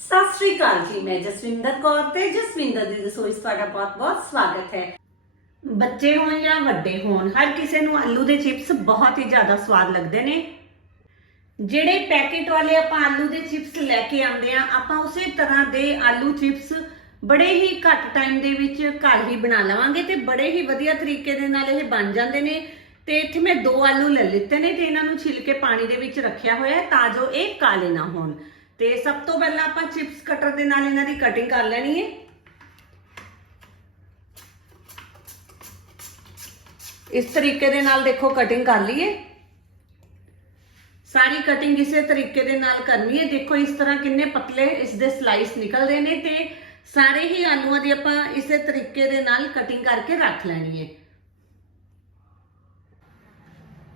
ਸਤਿ ਸ਼੍ਰੀ ਅਕਾਲ ਜੀ, ਮੈਂ ਜਸਵਿੰਦਰ ਕੌਰ ਤੇ ਜਸਵਿੰਦਰ ਦੀ ਰਸੋਈ 'ਚ ਤੁਹਾਡਾ ਬਹੁਤ-ਬਹੁਤ ਸਵਾਗਤ ਹੈ। ਬੱਚੇ ਹੋਣ ਜਾਂ ਵੱਡੇ ਹੋਣ, ਹਰ ਕਿਸੇ ਨੂੰ ਆਲੂ ਦੇ ਚਿਪਸ ਬਹੁਤ ਹੀ ਜ਼ਿਆਦਾ ਸਵਾਦ ਲੱਗਦੇ ਨੇ। ਜਿਹੜੇ ਪੈਕੇਟ ਵਾਲੇ ਆਪਾਂ ਆਲੂ ਦੇ ਚਿਪਸ ਲੈ ਕੇ ਆਉਂਦੇ ਆ ਆਪਾਂ ਉਸੇ ਤਰ੍ਹਾਂ ਦੇ ਆਲੂ ਚਿਪਸ ਬੜੇ ਹੀ ਘੱਟ ਟਾਈਮ ਦੇ ਵਿੱਚ ਘਰ ਹੀ ਬਣਾ ਲਵਾਂਗੇ ਤੇ ਬੜੇ ਹੀ ਵਧੀਆ ਤਰੀਕੇ ਦੇ ਨਾਲ ਇਹ ਬਣ ਜਾਂਦੇ ਨੇ। ਤੇ ਇੱਥੇ ਮੈਂ ਦੋ ਆਲੂ ਲੈ ਲਿੱਤੇ ਨੇ ਤੇ ਇਹਨਾਂ ਨੂੰ ਛਿਲ ਕੇ ਪਾਣੀ ਦੇ ਵਿੱਚ ਰੱਖਿਆ ਹੋਇਆ ਤਾਂ ਜੋ ਇਹ ਕਾਲੇ ਨਾ ਹੋਣ। ਤੇ ਸਭ ਤੋਂ ਪਹਿਲਾਂ ਆਪਾਂ ਚਿਪਸ ਕਟਰ ਦੇ ਨਾਲ ਇਹਨਾਂ ਦੀ ਕਟਿੰਗ ਕਰ ਲੈਣੀ ਹੈ। ਇਸ ਤਰੀਕੇ ਦੇ ਨਾਲ ਦੇਖੋ ਕਟਿੰਗ ਕਰ ਲਈਏ। ਸਾਰੀ ਕਟਿੰਗ ਇਸੇ ਤਰੀਕੇ ਦੇ ਨਾਲ ਕਰਨੀ ਹੈ। ਦੇਖੋ ਇਸ ਤਰ੍ਹਾਂ ਕਿੰਨੇ ਪਤਲੇ ਇਸ ਦੇ ਸਲਾਈਸ ਨਿਕਲਦੇ ਨੇ ਤੇ ਸਾਰੇ ਹੀ ਆਲੂਆਂ ਦੀ ਆਪਾਂ ਇਸੇ ਤਰੀਕੇ ਦੇ ਨਾਲ ਕਟਿੰਗ ਕਰਕੇ ਰੱਖ ਲੈਣੀ ਹੈ।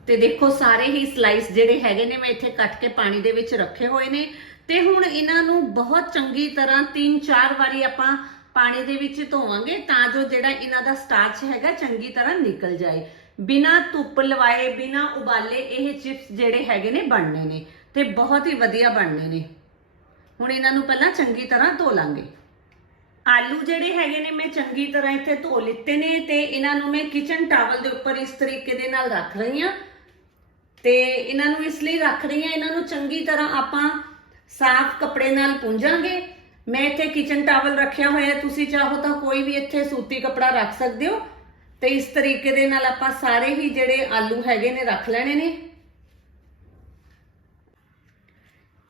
ਤੇ ਦੇਖੋ ਸਾਰੇ ਹੀ ਸਲਾਈਸ ਜਿਹੜੇ ਹੈਗੇ ਨੇ ਮੈਂ ਇੱਥੇ ਕੱਟ ਕੇ ਪਾਣੀ ਦੇ ਵਿੱਚ ਰੱਖੇ ਹੋਏ ਨੇ। ਤੇ ਹੁਣ ਇਹਨਾਂ ਨੂੰ ਬਹੁਤ ਚੰਗੀ ਤਰ੍ਹਾਂ 3-4 ਵਾਰੀ ਆਪਾਂ ਪਾਣੀ ਦੇ ਵਿੱਚ ਧੋਵਾਂਗੇ ਤਾਂ ਜੋ ਜਿਹੜਾ ਇਹਨਾਂ ਦਾ ਸਟਾਰਚ ਹੈਗਾ ਚੰਗੀ ਤਰ੍ਹਾਂ ਨਿਕਲ ਜਾਏ। ਬਿਨਾ ਧੁੱਪ ਲਵਾਏ, ਬਿਨਾ ਉਬਾਲੇ ਇਹ ਚਿਪਸ ਜਿਹੜੇ ਹੈਗੇ ਨੇ ਬਣਨੇ ਨੇ ਤੇ ਬਹੁਤ ਹੀ ਵਧੀਆ ਬਣਨੇ ਨੇ। ਹੁਣ ਇਹਨਾਂ ਨੂੰ ਪਹਿਲਾਂ ਚੰਗੀ ਤਰ੍ਹਾਂ ਧੋ ਲਾਂਗੇ। ਆਲੂ ਜਿਹੜੇ ਹੈਗੇ ਨੇ ਮੈਂ ਚੰਗੀ ਤਰ੍ਹਾਂ ਇੱਥੇ ਧੋ ਲਿੱਤੇ ਨੇ ਤੇ ਇਹਨਾਂ ਨੂੰ ਮੈਂ ਕਿਚਨ ਟਾਵਲ ਦੇ ਉੱਪਰ ਇਸ ਤਰੀਕੇ ਦੇ ਨਾਲ ਰੱਖ ਰਹੀ ਹਾਂ। ਤੇ ਇਹਨਾਂ ਨੂੰ ਇਸ ਲਈ ਰੱਖ ਰਹੀ ਹਾਂ, ਇਹਨਾਂ ਨੂੰ ਚੰਗੀ ਤਰ੍ਹਾਂ ਆਪਾਂ ਸਾਫ਼ ਕੱਪੜੇ ਨਾਲ ਪੂੰਜਾਂਗੇ ਮੈਂ ਇੱਥੇ ਕਿਚਨ ਟਾਵਲ ਰੱਖਿਆ ਹੋਇਆ ਤੁਸੀਂ ਚਾਹੋ ਤਾਂ ਕੋਈ ਵੀ ਇੱਥੇ ਸੂਤੀ ਕੱਪੜਾ ਰੱਖ ਸਕਦੇ ਹੋ। ਤੇ ਇਸ ਤਰੀਕੇ ਦੇ ਨਾਲ ਆਪਾਂ ਸਾਰੇ ਹੀ ਜਿਹੜੇ ਆਲੂ ਹੈਗੇ ਨੇ ਰੱਖ ਲੈਣੇ ਨੇ।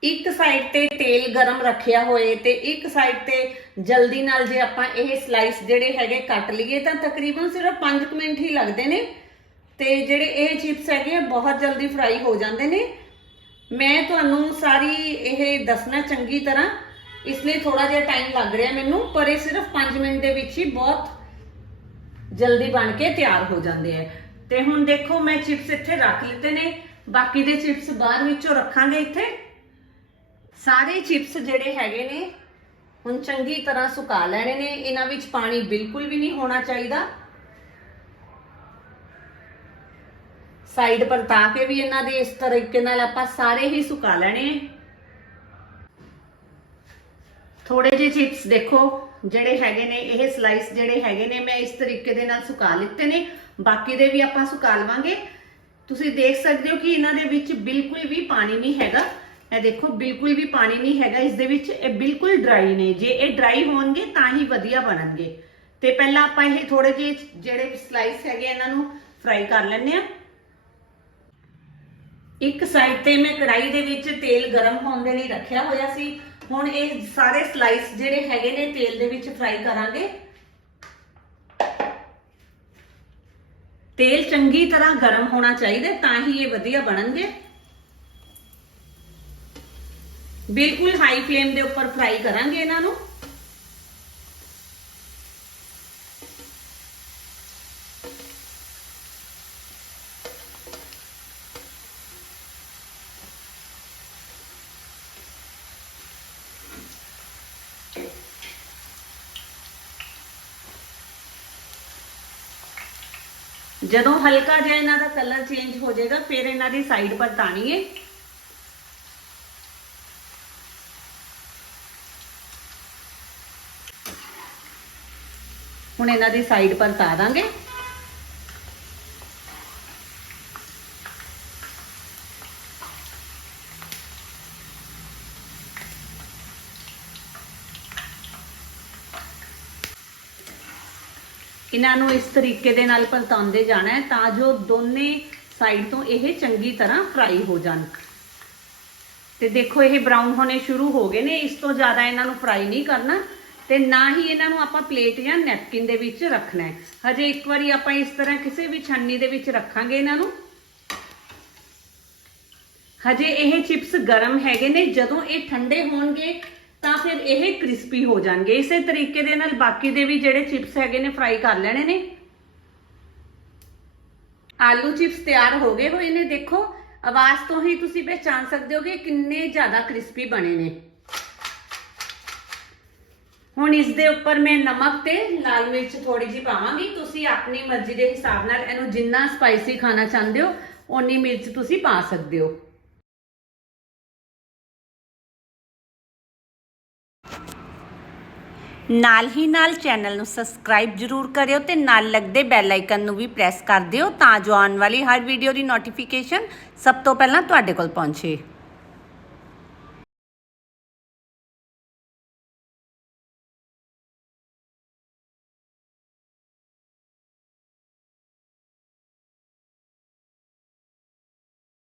ਇੱਕ ਸਾਈਡ ਤੇ ਤੇਲ ਗਰਮ ਰੱਖਿਆ ਹੋਏ ਤੇ ਇੱਕ ਸਾਈਡ ਤੇ ਜਲਦੀ ਨਾਲ ਜੇ ਆਪਾਂ ਇਹ ਸਲਾਈਸ ਜਿਹੜੇ ਹੈਗੇ ਕੱਟ ਲਈਏ ਤਾਂ ਤਕਰੀਬਨ ਸਿਰਫ 5 ਮਿੰਟ ਹੀ ਲੱਗਦੇ ਨੇ। ਤੇ ਜਿਹੜੇ ਇਹ ਚਿਪਸ ਹੈਗੇ ਆ, ਬਹੁਤ ਜਲਦੀ ਫਰਾਈ ਹੋ ਜਾਂਦੇ ਨੇ। ਮੈਂ ਤੁਹਾਨੂੰ ਸਾਰੀ ਇਹ ਦੱਸਣਾ ਚੰਗੀ ਤਰ੍ਹਾਂ, ਇਸ ਲਈ ਥੋੜਾ ਜਿਹਾ ਟਾਈਮ ਲੱਗ ਰਿਹਾ ਮੈਨੂੰ, ਪਰ ਇਹ ਸਿਰਫ 5 ਮਿੰਟ ਦੇ ਵਿੱਚ ਹੀ ਬਹੁਤ ਜਲਦੀ ਬਣ ਕੇ ਤਿਆਰ ਹੋ ਜਾਂਦੇ ਆ। ਤੇ ਹੁਣ ਦੇਖੋ, ਮੈਂ ਚਿਪਸ ਇੱਥੇ ਰੱਖ ਲਿੱਤੇ ਨੇ, ਬਾਕੀ ਦੇ ਚਿਪਸ ਬਾਅਦ ਵਿੱਚੋਂ ਰੱਖਾਂਗੇ ਇੱਥੇ। ਸਾਰੇ ਚਿਪਸ ਜਿਹੜੇ ਹੈਗੇ ਨੇ, ਹੁਣ ਚੰਗੀ ਤਰ੍ਹਾਂ ਸੁਕਾ ਲੈਣੇ ਨੇ, ਇਹਨਾਂ ਵਿੱਚ ਪਾਣੀ ਬਿਲਕੁਲ ਵੀ ਨਹੀਂ ਹੋਣਾ ਚਾਹੀਦਾ। ਸਾਈਡ ਪਰ ਤਾਂ ਕੇ ਵੀ ਇਹਨਾਂ ਦੇ ਇਸ ਤਰੀਕੇ ਨਾਲ ਆਪਾਂ ਸਾਰੇ ਹੀ ਸੁਕਾ ਲੈਣੇ ਥੋੜੇ ਜਿਹੇ ਚਿਪਸ ਦੇਖੋ, ਜਿਹੜੇ ਹੈਗੇ ਨੇ, ਇਹ ਸਲਾਈਸ ਜਿਹੜੇ ਹੈਗੇ ਨੇ, ਮੈਂ ਇਸ ਤਰੀਕੇ ਦੇ ਨਾਲ ਸੁਕਾ ਲਿੱਤੇ ਨੇ। ਬਾਕੀ ਦੇ ਵੀ ਆਪਾਂ ਸੁਕਾ ਲਵਾਂਗੇ। ਤੁਸੀਂ ਦੇਖ ਸਕਦੇ ਹੋ ਕਿ ਇਹਨਾਂ ਦੇ ਵਿੱਚ ਬਿਲਕੁਲ ਵੀ ਪਾਣੀ ਨਹੀਂ ਹੈਗਾ। ਇਹ ਦੇਖੋ, ਬਿਲਕੁਲ ਵੀ ਪਾਣੀ ਨਹੀਂ ਹੈਗਾ। ਇਸ ਦੇ ਵਿੱਚ ਇਹ ਬਿਲਕੁਲ ਡਰਾਈ ਨੇ। ਜੇ ਇਹ ਡਰਾਈ ਹੋਣਗੇ, ਤਾਂ ਹੀ ਵਧੀਆ ਬਣਨਗੇ। ਤੇ ਪਹਿਲਾਂ ਆਪਾਂ ਇਹ ਥੋੜੇ ਜਿਹੇ ਜਿਹੜੇ ਸਲਾਈਸ ਹੈਗੇ ਇਹਨਾਂ ਨੂੰ ਫਰਾਈ ਕਰ ਲੈਣੇ ਆ ਇੱਕ ਸਾਈਡ ਤੇ ਮੈਂ ਕੜਾਈ ਦੇ ਵਿੱਚ ਤੇਲ ਗਰਮ ਹੋਣ ਦੇ ਲਈ ਰੱਖਿਆ ਹੋਇਆ ਸੀ। ਹੁਣ ਇਹ ਸਾਰੇ ਸਲਾਈਸ ਜਿਹੜੇ ਹੈਗੇ ਨੇ ਤੇਲ ਦੇ ਵਿੱਚ ਫਰਾਈ ਕਰਾਂਗੇ। ਤੇਲ ਚੰਗੀ ਤਰ੍ਹਾਂ ਗਰਮ ਹੋਣਾ ਚਾਹੀਦਾ ਤਾਂ ਹੀ ਇਹ ਵਧੀਆ ਬਣਨਗੇ। ਬਿਲਕੁਲ ਹਾਈ ਫਲੇਮ ਦੇ ਉੱਪਰ ਫਰਾਈ ਕਰਾਂਗੇ ਇਹਨਾਂ ਨੂੰ। ਜਦੋਂ ਹਲਕਾ ਜਿਹਾ ਇਹਨਾਂ ਦਾ ਕਲਰ ਚੇਂਜ ਹੋ ਜਾਏਗਾ, ਫਿਰ ਇਹਨਾਂ ਦੀ ਸਾਈਡ ਪਰਤਾਣੀ ਹੈ ਹੁਣ ਇਹਨਾਂ ਦੀ ਸਾਈਡ ਪਰਤਾ ਦਾਂਗੇ ਇਹਨਾਂ ਨੂੰ ਇਸ ਤਰੀਕੇ ਦੇ ਨਾਲ ਪਲਟਾਉਂਦੇ ਜਾਣਾ ਹੈ ਤਾਂ ਜੋ ਦੋਨੇ ਸਾਈਡ ਤੋਂ ਇਹ ਚੰਗੀ ਤਰ੍ਹਾਂ ਫਰਾਈ ਹੋ ਜਾਣ। ਤੇ ਦੇਖੋ ਇਹ ਬਰਾਊਨ ਹੋਣੇ ਸ਼ੁਰੂ ਹੋ ਗਏ ਨੇ, ਇਸ ਤੋਂ ਜ਼ਿਆਦਾ ਇਹਨਾਂ ਨੂੰ ਫਰਾਈ ਨਹੀਂ ਕਰਨਾ ਤੇ ਨਾ ਹੀ ਇਹਨਾਂ ਨੂੰ ਆਪਾਂ ਪਲੇਟ ਜਾਂ ਨੈਪਕਿਨ ਦੇ ਵਿੱਚ ਰੱਖਣਾ ਹੈ। ਹਜੇ ਇੱਕ ਵਾਰੀ ਆਪਾਂ ਇਸ ਤਰ੍ਹਾਂ ਕਿਸੇ ਵੀ ਛੰਨੀ ਦੇ ਵਿੱਚ ਰੱਖਾਂਗੇ ਇਹਨਾਂ ਨੂੰ। ਹਜੇ ਇਹ ਚਿਪਸ ਗਰਮ ਹੈਗੇ ਨੇ, ਜਦੋਂ ਇਹ ਠੰਡੇ ਹੋਣਗੇ ਤਾਂ ਫਿਰ ਇਹ ਕ੍ਰਿਸਪੀ ਹੋ ਜਾਣਗੇ। ਇਸੇ ਤਰੀਕੇ ਦੇ ਨਾਲ ਬਾਕੀ ਦੇ ਵੀ ਜਿਹੜੇ ਚਿਪਸ ਹੈਗੇ ਨੇ ਫਰਾਈ ਕਰ ਲੈਣੇ ਨੇ। ਆਲੂ ਚਿਪਸ ਤਿਆਰ ਹੋ ਗਏ ਹੋਏ ਨੇ, ਦੇਖੋ। ਆਵਾਜ਼ ਤੋਂ ਹੀ ਤੁਸੀਂ ਪਹਿਚਾਨ ਸਕਦੇ ਹੋ ਕਿ ਕਿੰਨੇ ਜ਼ਿਆਦਾ ਕ੍ਰਿਸਪੀ ਬਣੇ ਨੇ। ਹੁਣ ਇਸ ਦੇ ਉੱਪਰ ਮੈਂ ਨਮਕ ਤੇ ਲਾਲ ਮਿਰਚ ਥੋੜੀ ਜਿਹੀ ਪਾਵਾਂਗੀ। ਤੁਸੀਂ ਆਪਣੀ ਮਰਜ਼ੀ ਦੇ ਹਿਸਾਬ ਨਾਲ ਇਹਨੂੰ ਜਿੰਨਾ ਸਪਾਈਸੀ ਖਾਣਾ ਚਾਹੁੰਦੇ ਹੋ, ਓਨੀ ਮਿਰਚ ਤੁਸੀਂ ਪਾ ਸਕਦੇ ਹੋ। ਨਾਲ ਹੀ ਨਾਲ ਚੈਨਲ ਨੂੰ ਸਬਸਕ੍ਰਾਈਬ ਜਰੂਰ ਕਰਿਓ ਤੇ ਨਾਲ ਲੱਗਦੇ ਬੈਲ ਆਈਕਨ ਨੂੰ ਵੀ ਪ੍ਰੈਸ ਕਰ ਦਿਓ ਤਾਂ ਜੋ ਆਉਣ ਵਾਲੀ ਹਰ ਵੀਡੀਓ ਦੀ ਨੋਟੀਫਿਕੇਸ਼ਨ ਸਭ ਤੋਂ ਪਹਿਲਾਂ ਤੁਹਾਡੇ ਕੋਲ ਪਹੁੰਚੇ।